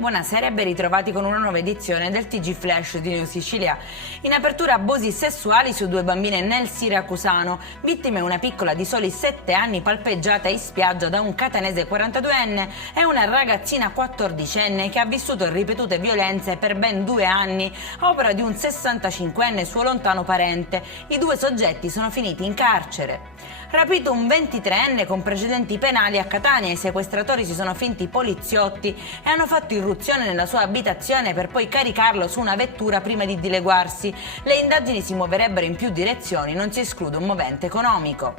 Buonasera e ben ritrovati con una nuova edizione del TG Flash di New Sicilia. In apertura abusi sessuali su 2 bambine nel Siracusano. Vittime una piccola di soli 7 anni palpeggiata in spiaggia da un catanese 42enne e una ragazzina 14enne che ha vissuto ripetute violenze per ben 2 anni a opera di un 65enne suo lontano parente. I 2 soggetti sono finiti in carcere. Rapito un 23enne con precedenti penali a Catania, i sequestratori si sono finti poliziotti e hanno fatto irruzione nella sua abitazione per poi caricarlo su una vettura prima di dileguarsi. Le indagini si muoverebbero in più direzioni, non si esclude un movente economico.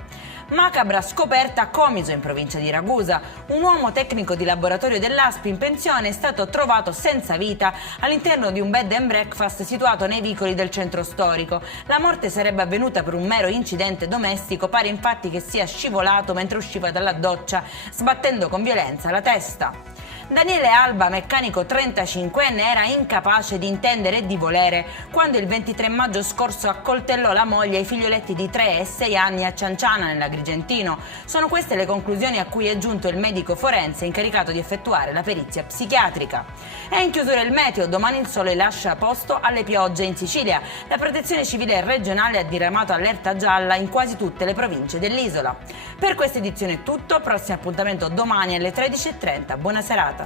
Macabra scoperta a Comiso in provincia di Ragusa. Un uomo tecnico di laboratorio dell'ASP in pensione è stato trovato senza vita all'interno di un bed and breakfast situato nei vicoli del centro storico. La morte sarebbe avvenuta per un mero incidente domestico, pare infatti che sia scivolato mentre usciva dalla doccia, sbattendo con violenza la testa. Daniele Alba, meccanico 35enne, era incapace di intendere e di volere quando il 23 maggio scorso accoltellò la moglie e i figlioletti di 3 e 6 anni a Cianciana, nell'Agrigentino. Sono queste le conclusioni a cui è giunto il medico forense incaricato di effettuare la perizia psichiatrica. È in chiusura il meteo, domani il sole lascia posto alle piogge in Sicilia. La protezione civile regionale ha diramato allerta gialla in quasi tutte le province dell'isola. Per questa edizione è tutto, prossimo appuntamento domani alle 13:30. Buona serata.